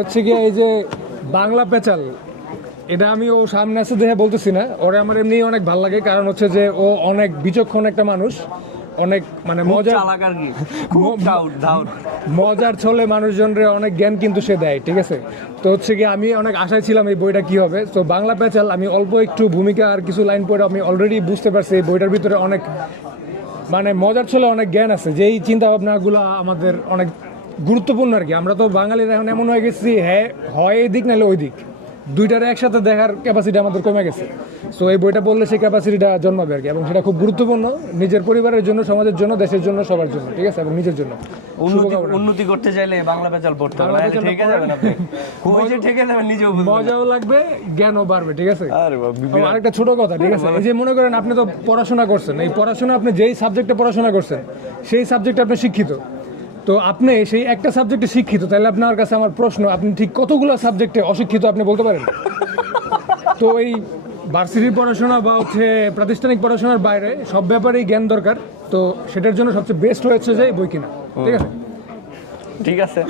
হচ্ছে গিয়ে এই যে বাংলা পেঁচাল এটা আমি ও সামনে আছে দেখে বলতেছি না। ওরে আমার এমনি অনেক ভালো লাগে কারণ হচ্ছে যে ও অনেক বিচক্ষণ একটা মানুষ। অনেক মানে মজার কি। মজার ছলে মানুষজনরে অনেক জ্ঞান কিন্তু সে দেয় ঠিক আছে? তো হচ্ছে কি আমি অনেক আশায় ছিলাম এই বইটা কি হবে। তো বাংলা পেঁচাল আমি অল্প একটু ভূমিকা আর কিছু লাইন পড়ে আমি অলরেডি বুঝতে পারছি এই বইটার ভিতরে অনেক মানে মজার ছলে অনেক জ্ঞান আছে। যেই চিন্তা ভাবনাগুলো আমাদের অনেক গুরুত্বপূর্ণ আর কি। আমরা তো বাঙালিরা এখন এমন হয়ে গেছি হ্যাঁ হয় এই দিক নাহলে ওই দিক। দুইটার একসাথে দেখার ক্যাপাসিটি আমাদের কমে গেছে। সো এই বইটা পড়লে সেই ক্যাপাসিটিটা জন্মাবে আর কি এবং সেটা খুব গুরুত্বপূর্ণ। নিজের পরিবারের জন্য সমাজের জন্য দেশের জন্য সবার জন্য ঠিক আছে? এবং নিজের জন্য। উন্নতি করতে চাইলে বাংলা পেঁচাল পড়তে হবে। ঠেকে খুবই যে ঠেকে নিজেও মজাও লাগবে জ্ঞানও বাড়বে ঠিক আছে? আরে। আরেকটা ছোট কথা ঠিক আছে? এই যে মনে করেন আপনি তো পড়াশোনা করছেন। এই পড়াশোনা আপনি যেই সাবজেক্টে পড়াশোনা করছেন সেই সাবজেক্টে আপনি শিক্ষিত। তো আপনি সেই একটা সাবজেক্টে শিক্ষিত, তাহলে আপনার কাছে আমার প্রশ্ন, আপনি ঠিক কতগুলো সাবজেক্টে অশিক্ষিত আপনি বলতে পারেন? তো এই ভার্সিটির পড়াশোনা বা হচ্ছে প্রাতিষ্ঠানিক পড়াশোনার বাইরে সব ব্যাপারেই জ্ঞান দরকার, তো সেটার জন্য সবচেয়ে বেস্ট হয়েছে যে বই কিনা, ঠিক আছে? ঠিক আছে।